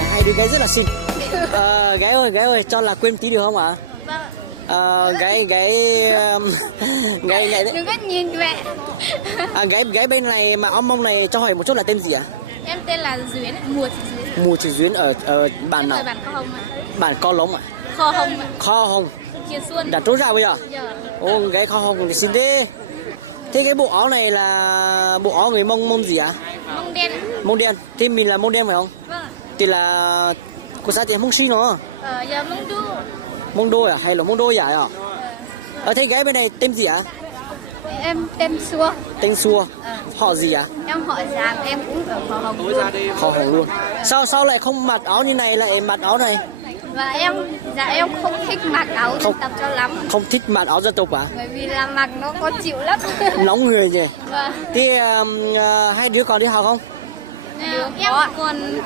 Hai đứa gái rất là xinh. Gái ơi, cho là quên tí được không ạ? Gái Đừng có nhìn mẹ. Gái bên này mà áo mông này cho hỏi một chút là tên gì ạ? Em tên là Duyến, Mùa Thị Duyến. Mùa Thị Duyến ở bản nào? Bản Co Hồng ạ. Bản Co Lống ạ? Kho Hồng ạ. Kho Hồng. Chiều Xuân. Đã trốn ra bây giờ? Dạ. Ô, gái Kho Hồng thì xinh thế. Thế cái bộ áo này là bộ áo người Mông gì ạ? Mông đen. Mông đen. Thế mình là Mông đen phải không? Vâng. Thì là của sao thì Mông Xi nó? Giờ Mông Đu. Mông Đôi à? Hay là Mông Đôi à? Thế gái bên này tên gì ạ? Em tên Xua. Tên Xua. Họ gì ạ? Em họ Giàng, em cũng ở Kho Hồng luôn. Kho Hồng luôn. Sao lại không mặc áo như này lại mặc áo này? Và em không thích mặc áo dân tộc cho lắm. Không thích mặc áo dân tộc à? Bởi vì là mặc nó khó chịu lắm. Nóng người nhỉ. Vâng. Thế hai đứa còn đi học không? Em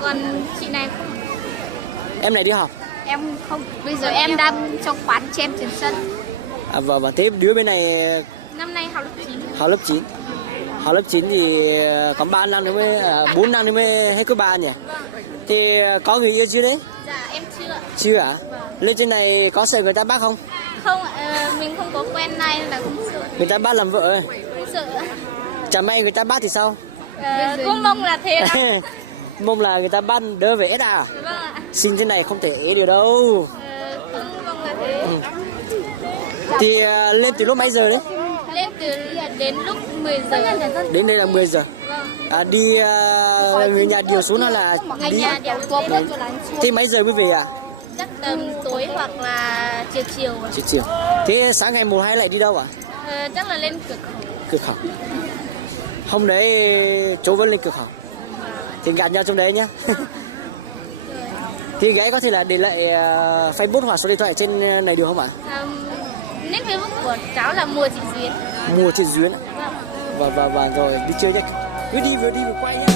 còn chị này không. Em này đi học. Em không. Bây giờ em đang trong quán chem trên sân. Và thế đứa bên này Năm nay học lớp 9. học lớp 9. Học lớp 9 thì còn 3 năm nữa mới 4 năm nữa mới hết cấp 3 nhỉ. Thì có người yêu chưa đấy? Dạ em chưa. Chưa ạ? Lên trên này có sợ người ta bắt không? Không, mình không có quen này là không sợ. Người ta bắt làm vợ ơi. Không sợ. Chả may người ta bắt thì sao? Cũng mong là thế đó. Mong là người ta bắt đỡ về ế à? Vâng ạ. Xin thế này không thể ế được đâu. Cũng mong là thế. Thì lên từ lúc mấy giờ đấy? Lên từ đến lúc 10 giờ. Đến đây là 10 giờ. Vâng. Đi người nhà điều xuống hay là Người đi? nhà đều Thế mấy giờ mới về à? chắc tầm tối hoặc là chiều. Chiều. Thế sáng ngày 1 2 lại đi đâu à? Chắc là lên cửa khẩu. Cửa khẩu. Hôm đấy chú vẫn lên cửa khẩu. Thì gặp nhau trong đấy nhá. Thì gái có thể là để lại Facebook hoặc số điện thoại trên này được không ạ? Nick Facebook của cháu là Mùa Thị Duyến. Mùa Thị Duyên ạ. Vâng. Và rồi đi chơi nhé. Cứ đi vừa quay nhé.